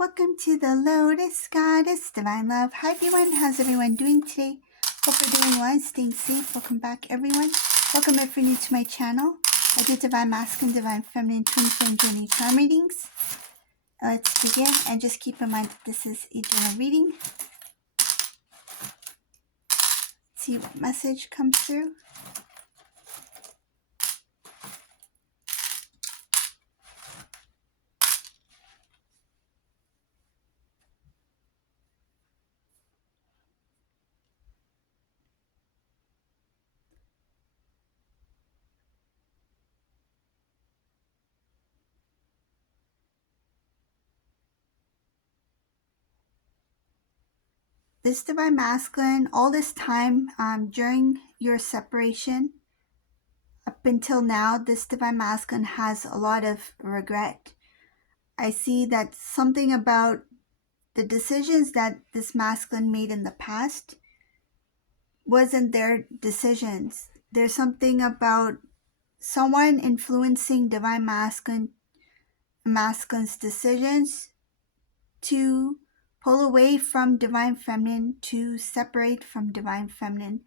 Welcome to the Lotus Goddess, Divine Love. Hi everyone, how's everyone doing today? Hope you're doing well and staying safe. Welcome back everyone. Welcome if you're new to my channel. I do Divine Masculine, Divine Feminine, Twin Flame Journey Charm readings. Let's begin, and just keep in mind that this is a general reading. Let's see what message comes through. This Divine Masculine, all this time during your separation, up until now, this Divine Masculine has a lot of regret. I see that something about the decisions that this masculine made in the past wasn't their decisions. There's something about someone influencing Divine Masculine's decisions to pull away from Divine Feminine, to separate from Divine Feminine.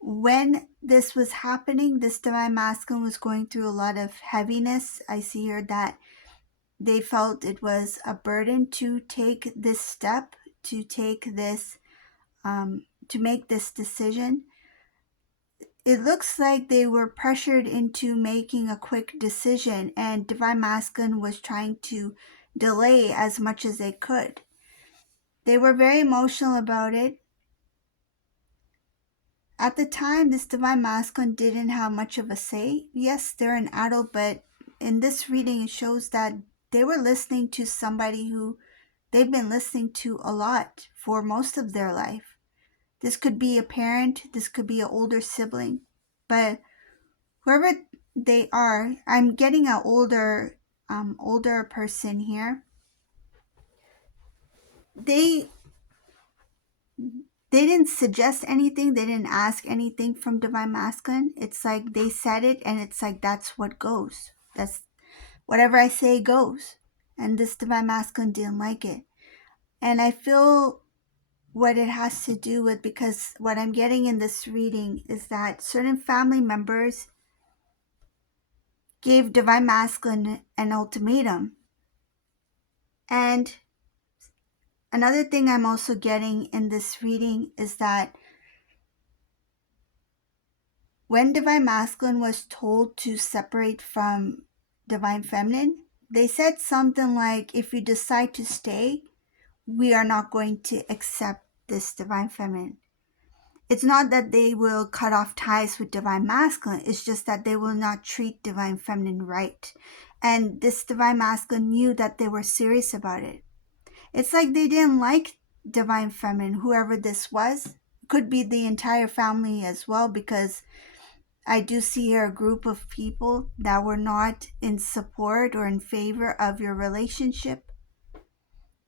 When this was happening, this Divine Masculine was going through a lot of heaviness. I see here that they felt it was a burden to take this step, to take this, to make this decision. It looks like they were pressured into making a quick decision, and Divine Masculine was trying to delay as much as they could. They were very emotional about it. At the time, this Divine Masculine didn't have much of a say. Yes, they're an adult, but in this reading, it shows that they were listening to somebody who they've been listening to a lot for most of their life. This could be a parent, this could be an older sibling, but whoever they are, I'm getting an older person here. They didn't suggest anything, they didn't ask anything from Divine Masculine. It's like they said it, and it's like that's what goes. That's whatever I say goes. And this Divine Masculine didn't like it. And I feel what it has to do with, because what I'm getting in this reading is that certain family members gave Divine Masculine an ultimatum. And another thing I'm also getting in this reading is that when Divine Masculine was told to separate from Divine Feminine, they said something like, if you decide to stay, we are not going to accept this Divine Feminine. It's not that they will cut off ties with Divine Masculine. It's just that they will not treat Divine Feminine right. And this Divine Masculine knew that they were serious about it. It's like they didn't like Divine Feminine, whoever this was. Could be the entire family as well, because I do see here a group of people that were not in support or in favor of your relationship.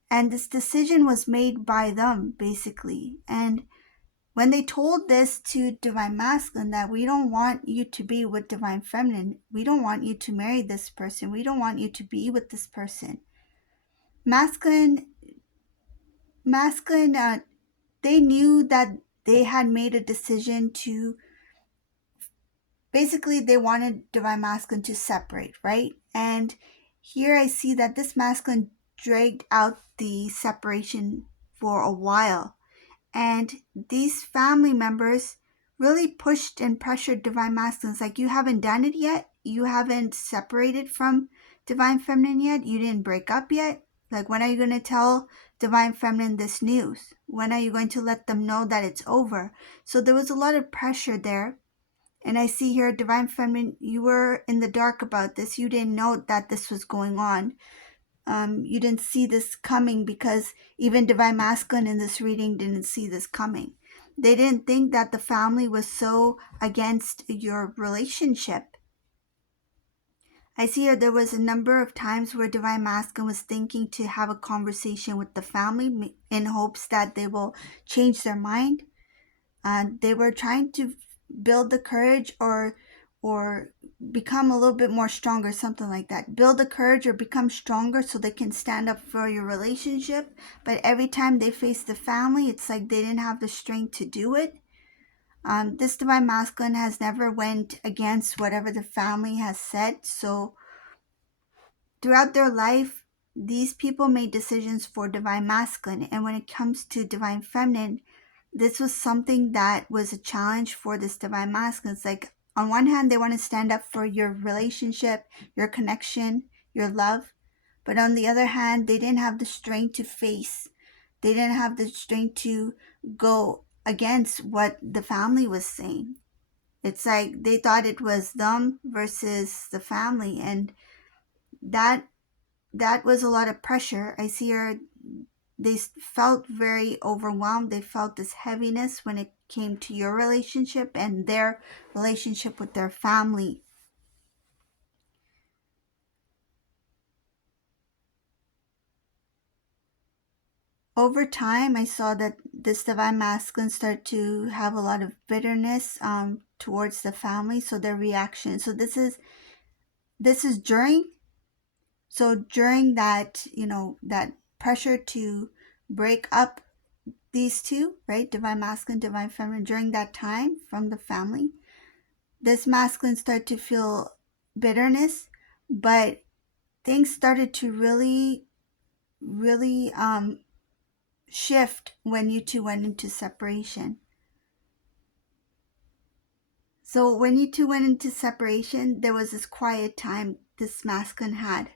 And this decision was made by them, basically. And when they told this to Divine Masculine, that we don't want you to be with Divine Feminine, we don't want you to marry this person, we don't want you to be with this person. Masculine, they knew that they had made a decision to, basically they wanted Divine Masculine to separate, right? And here I see that this masculine dragged out the separation for a while. And these family members really pushed and pressured Divine Masculine. It's like, you haven't done it yet? You haven't separated from Divine Feminine yet? You didn't break up yet? Like, when are you going to tell Divine Feminine this news? When are you going to let them know that it's over? So there was a lot of pressure there. And I see here, Divine Feminine, you were in the dark about this. You didn't know that this was going on. You didn't see this coming, because even Divine Masculine in this reading didn't see this coming. They didn't think that the family was so against your relationship. I see here there was a number of times where Divine Masculine was thinking to have a conversation with the family in hopes that they will change their mind. They were trying to build the courage or become a little bit more stronger, something like that. Build the courage or become stronger so they can stand up for your relationship. But every time they face the family, it's like they didn't have the strength to do it. This divine masculine has never went against whatever the family has said. So throughout their life, these people made decisions for divine masculine. And when it comes to divine feminine, this was something that was a challenge for this divine masculine. It's like, on one hand, they want to stand up for your relationship, your connection, your love. But on the other hand, they didn't have the strength to face. They didn't have the strength to go against what the family was saying. It's like they thought it was them versus the family. And that was a lot of pressure. I see her, they felt very overwhelmed. They felt this heaviness when it came to your relationship and their relationship with their family. Over time, I saw that this divine masculine started to have a lot of bitterness towards the family. So their reaction. So this is during. So during that, that pressure to break up these two, right? Divine masculine, divine feminine, during that time from the family, this masculine started to feel bitterness, but things started to really shift when you two went into separation. So when you two went into separation, there was this quiet time this masculine had.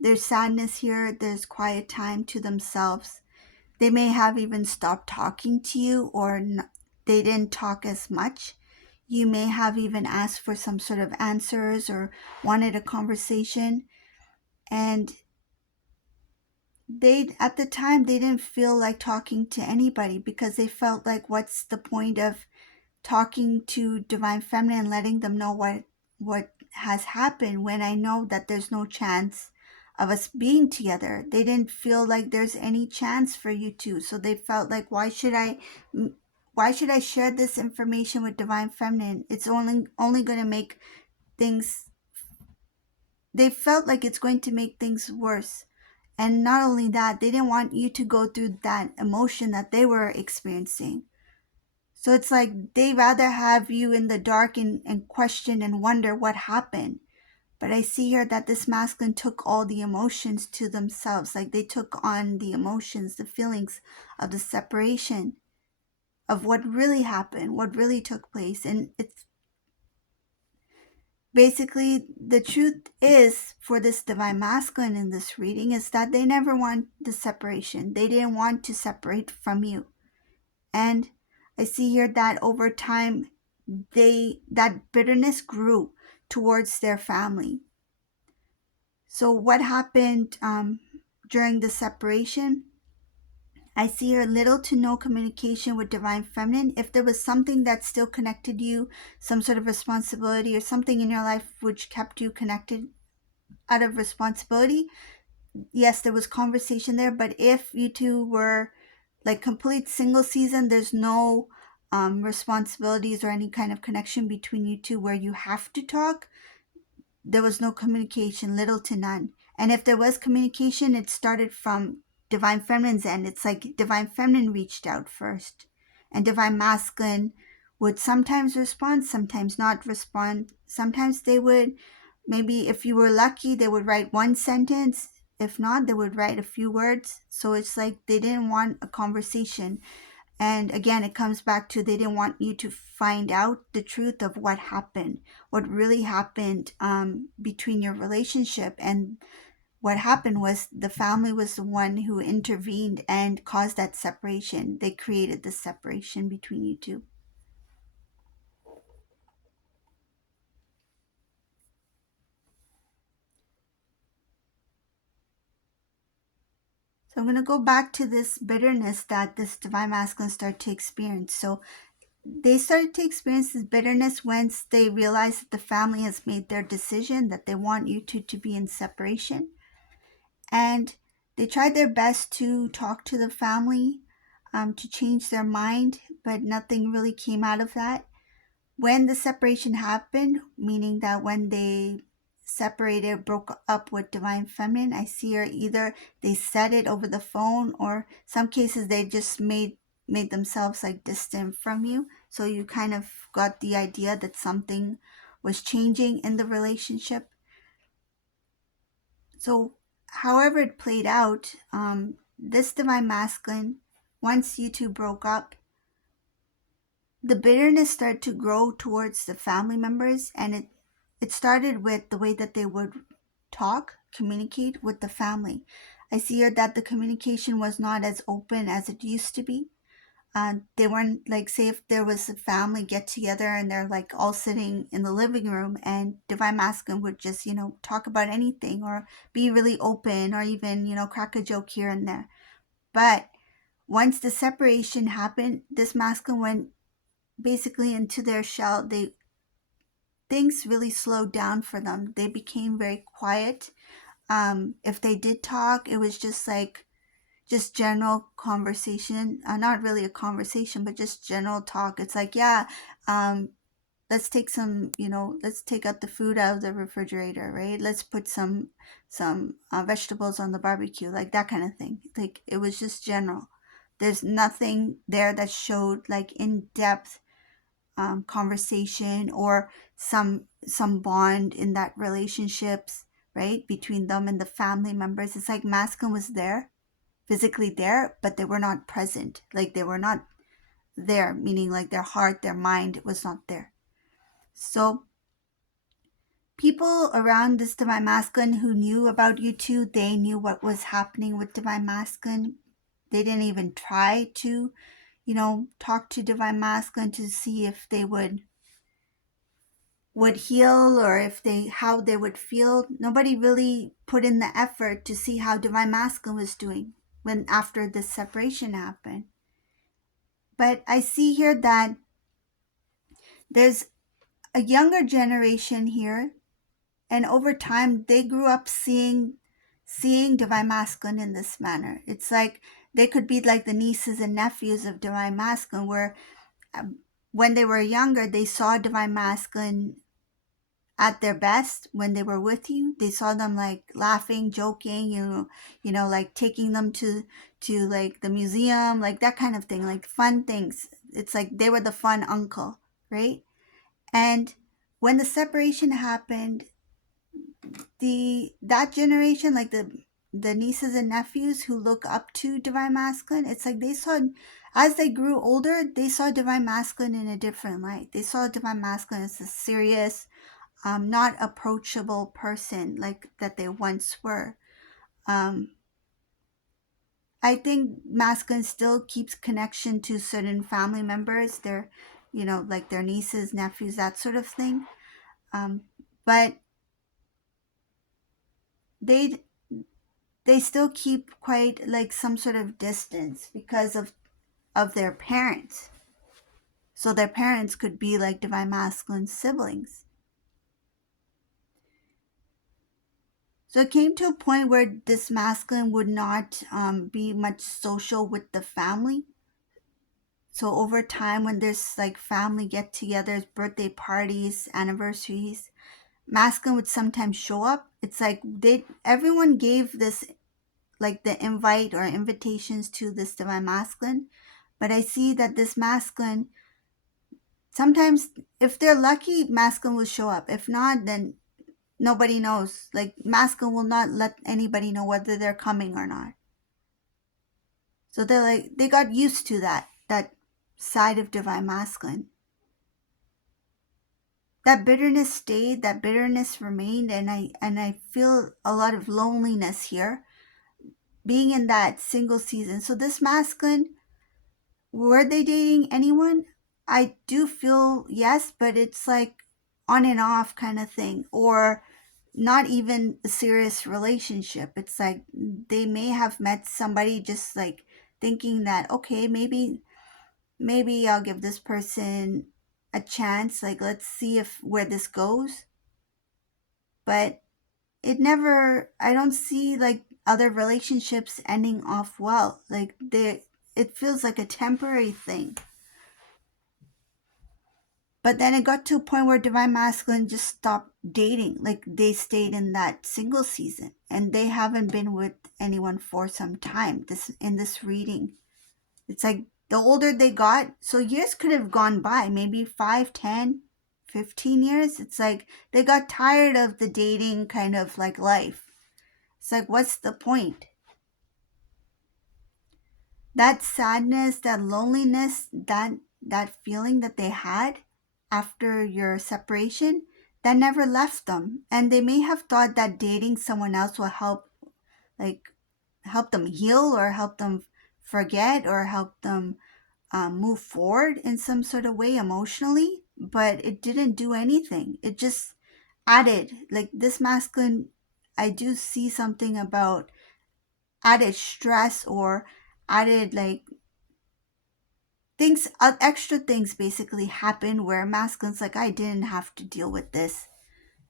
There's sadness here, there's quiet time to themselves. They may have even stopped talking to you, or they didn't talk as much. You may have even asked for some sort of answers or wanted a conversation. And at the time, they didn't feel like talking to anybody because they felt like, what's the point of talking to divine feminine and letting them know what has happened when I know that there's no chance of us being together. They didn't feel like there's any chance for you two. So they felt like, why should I share this information with divine feminine? It's only going to make things, they felt like it's going to make things worse. And not only that, they didn't want you to go through that emotion that they were experiencing. So it's like they rather have you in the dark and question and wonder what happened. But I see here that this masculine took all the emotions to themselves. Like they took on the emotions, the feelings of the separation, of what really happened, what really took place. And it's basically, the truth is, for this divine masculine in this reading, is that they never want the separation. They didn't want to separate from you. And I see here that over time, that bitterness grew towards their family. So what happened during the separation? I see here little to no communication with divine feminine. If there was something that still connected you, some sort of responsibility or something in your life which kept you connected out of responsibility, yes, there was conversation there. But if you two were like complete single season, there's no responsibilities or any kind of connection between you two where you have to talk. There was no communication, little to none. And if there was communication, it started from divine feminine's end. It's like divine feminine reached out first, and divine masculine would sometimes respond, sometimes not respond. Sometimes they would, maybe if you were lucky, they would write one sentence. If not, they would write a few words. So it's like they didn't want a conversation. And again, it comes back to they didn't want you to find out the truth of what happened, what really happened between your relationship. And what happened was the family was the one who intervened and caused that separation. They created the separation between you two. So I'm going to go back to this bitterness that this divine masculine started to experience. So they started to experience this bitterness once they realized that the family has made their decision that they want you two to be in separation. And they tried their best to talk to the family to change their mind, but nothing really came out of that. When the separation happened, meaning that when they separated, broke up with Divine Feminine, I see her either they said it over the phone, or some cases they just made themselves like distant from you. So you kind of got the idea that something was changing in the relationship. So however it played out, this Divine Masculine, once you two broke up, the bitterness started to grow towards the family members, and it started with the way that they would talk, communicate with the family. I see here that the communication was not as open as it used to be. They weren't like, say if there was a family get together and they're like all sitting in the living room, and Divine Masculine would just, talk about anything or be really open, or even, crack a joke here and there. But once the separation happened, this masculine went basically into their shell. Things really slowed down for them. They became very quiet. If they did talk, it was just like just general conversation. Not really a conversation, but just general talk. It's like, yeah, let's take let's take out the food out of the refrigerator, right? Let's put some vegetables on the barbecue, like that kind of thing. Like it was just general. There's nothing there that showed like in depth conversation or some bond in that relationships, right, between them and the family members. It's like masculine was there, physically there, but they were not present. Like they were not there, meaning like their heart, their mind was not there. So people around this Divine Masculine who knew about you two, they knew what was happening with Divine Masculine. They didn't even try to, talk to Divine Masculine to see if they would heal, or if they how they would feel. Nobody really put in the effort to see how Divine Masculine was doing when after this separation happened. But I see here that there's a younger generation here, and over time they grew up seeing Divine Masculine in this manner. It's like they could be like the nieces and nephews of Divine Masculine, where when they were younger they saw Divine Masculine at their best when they were with you. They saw them like laughing, joking, like taking them to like the museum, like that kind of thing, like fun things. It's like they were the fun uncle, right? And when the separation happened, that generation, like the nieces and nephews who look up to Divine Masculine, it's like they saw, as they grew older, they saw Divine Masculine in a different light. They saw Divine Masculine as a serious, not approachable person like that they once were. Um, I think masculine still keeps connection to certain family members, their, like their nieces, nephews, that sort of thing. But they they still keep quite like some sort of distance because of their parents. So their parents could be like Divine Masculine siblings. So it came to a point where this masculine would not be much social with the family. So over time, when there's like family get-togethers, birthday parties, anniversaries, masculine would sometimes show up. It's like everyone gave this like the invite or invitations to this Divine Masculine, but I see that this masculine sometimes, if they're lucky, masculine will show up. If not, then nobody knows. Like masculine will not let anybody know whether they're coming or not. So they got used to that side of Divine Masculine. That bitterness stayed, that bitterness remained, and I feel a lot of loneliness here being in that single season. So this masculine, were they dating anyone? I do feel yes, but it's like on and off kind of thing, or not even a serious relationship. It's like they may have met somebody just like thinking that, okay, maybe I'll give this person a chance, like let's see if where this goes. But I don't see like other relationships ending off well. Like it feels like a temporary thing. But then it got to a point where divine masculine just stopped dating. Like they stayed in that single season and they haven't been with anyone for some time. This in this reading, it's like the older they got, so years could have gone by, maybe 5, 10, 15 years. It's like they got tired of the dating kind of like life. It's like, what's the point? That sadness, that loneliness, that feeling that they had after your separation, that never left them. And they may have thought that dating someone else will help, like help them heal or help them forget or help them move forward in some sort of way emotionally, but it didn't do anything. It just added, like this masculine, I do see something about added stress or added like things, extra things basically happen where masculine's like, I didn't have to deal with this.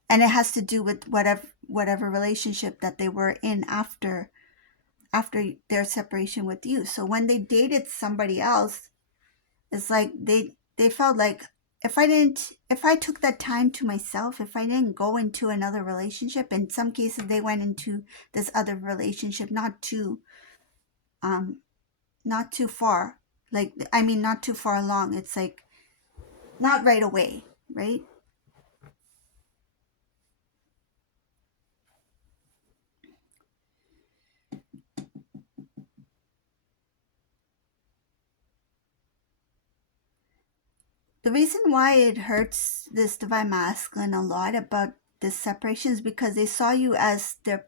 And it has to do with whatever relationship that they were in after their separation with you. So when they dated somebody else, it's like they felt like, if I took that time to myself, if I didn't go into another relationship, in some cases they went into this other relationship um not too far, like I mean not too far along. It's like not right away, right? The reason why it hurts this divine masculine a lot about this separation is because they saw you as their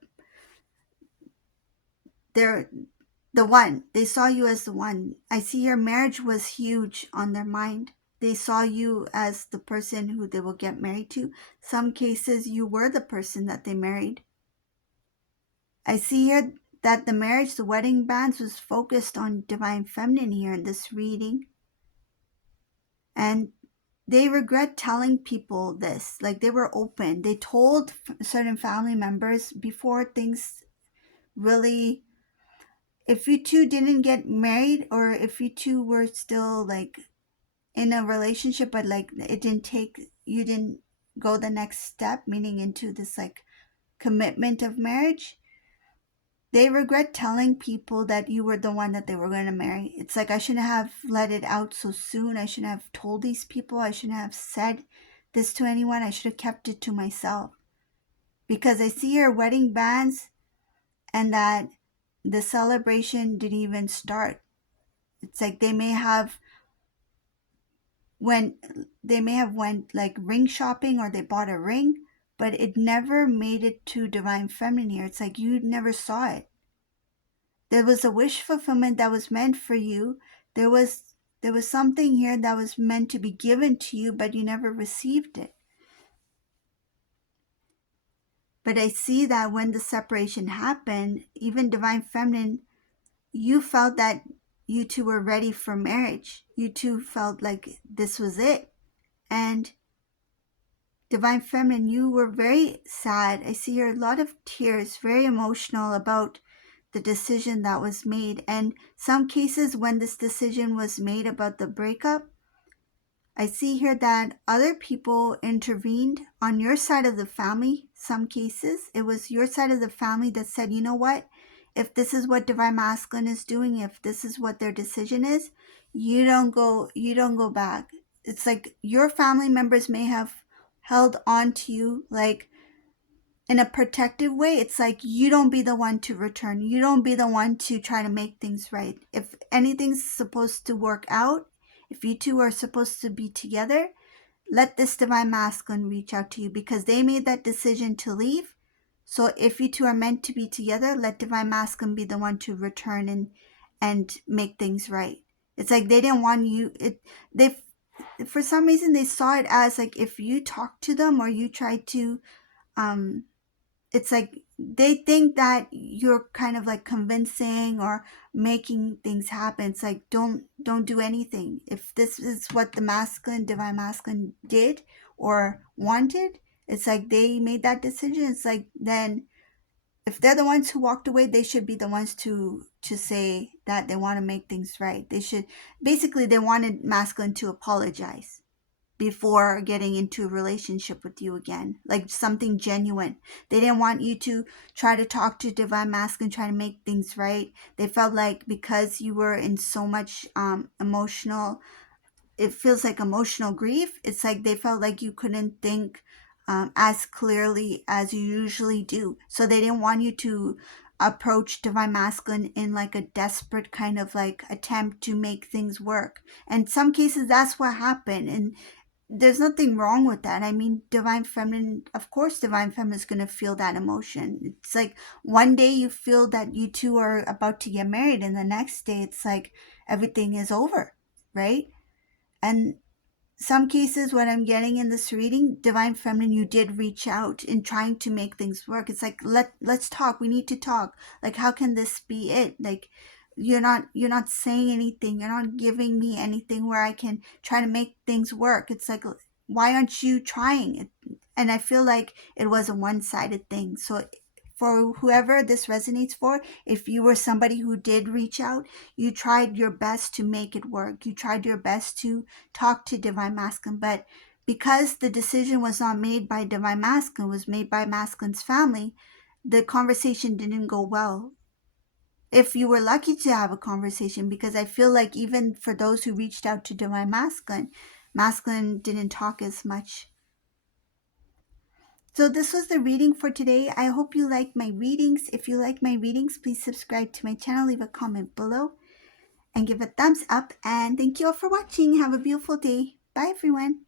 the one. They saw you as the one. I see your marriage was huge on their mind. They saw you as the person who they will get married to. Some cases you were the person that they married. I see here that the marriage, the wedding bands was focused on divine feminine here in this reading. And they regret telling people this. Like they were open. They told certain family members before things really, if you two didn't get married or if you two were still like in a relationship, but like it didn't take, you didn't go the next step, meaning into this like commitment of marriage, they regret telling people that you were the one that they were going to marry. It's like, I shouldn't have let it out so soon. I shouldn't have told these people. I shouldn't have said this to anyone. I should have kept it to myself. Because I see your wedding bands and that the celebration didn't even start. It's like they may have went like ring shopping or they bought a ring, but it never made it to divine feminine here. It's like you never saw it. There was a wish fulfillment that was meant for you. There was something here that was meant to be given to you, but you never received it. But I see that when the separation happened, even divine feminine, you felt that you two were ready for marriage. You two felt like this was it. And divine feminine, you were very sad. I see here a lot of tears, very emotional about the decision that was made. And some cases when this decision was made about the breakup, I see here that other people intervened on your side of the family. Some cases it was your side of the family that said, you know what, if this is what divine masculine is doing, if this is what their decision is, you don't go back. It's like your family members may have held on to you like in a protective way. It's like you don't be the one to return. You don't be the one to try to make things right. If anything's supposed to work out, if you two are supposed to be together, let this divine masculine reach out to you because they made that decision to leave. So if you two are meant to be together, let divine masculine be the one to return and make things right. It's like they didn't want you, they for some reason they saw it as like if you talk to them or you try to um it's like they think that you're kind of like convincing or making things happen. It's like don't do anything. If this is what the masculine, divine masculine did or wanted, it's like they made that decision. It's like then if they're the ones who walked away, they should be the ones to say that they want to make things right. They should basically they wanted masculine to apologize. before getting into a relationship with you again, like something genuine. They didn't want you to try to talk to Divine Masculine, try to make things right. They felt like because you were in so much emotional, it feels like emotional grief. It's like they felt like you couldn't think as clearly as you usually do. So they didn't want you to approach Divine Masculine in like a desperate kind of like attempt to make things work. And some cases that's what happened. And there's nothing wrong with that. I mean, Divine Feminine, of course, Divine Feminine is going to feel that emotion. It's like one day you feel that you two are about to get married, and the next day it's like everything is over, right? And some cases, what I'm getting in this reading, Divine Feminine, you did reach out in trying to make things work. It's like let's talk. We need to talk. Like, how can this be it? Like, you're not saying anything. You're not giving me anything where I can try to make things work. It's like, why aren't you trying it? And I feel like it was a one-sided thing. So for whoever this resonates for, if you were somebody who did reach out, you tried your best to make it work. You tried your best to talk to Divine Masculine, but because the decision was not made by Divine Masculine, was made by Masculine's family, the conversation didn't go well. If you were lucky to have a conversation, because I feel like even for those who reached out to Divine Masculine, Masculine didn't talk as much. So this was the reading for today. I hope you like my readings. If you like my readings, please subscribe to my channel, leave a comment below, and give a thumbs up. And thank you all for watching. Have a beautiful day. Bye, everyone.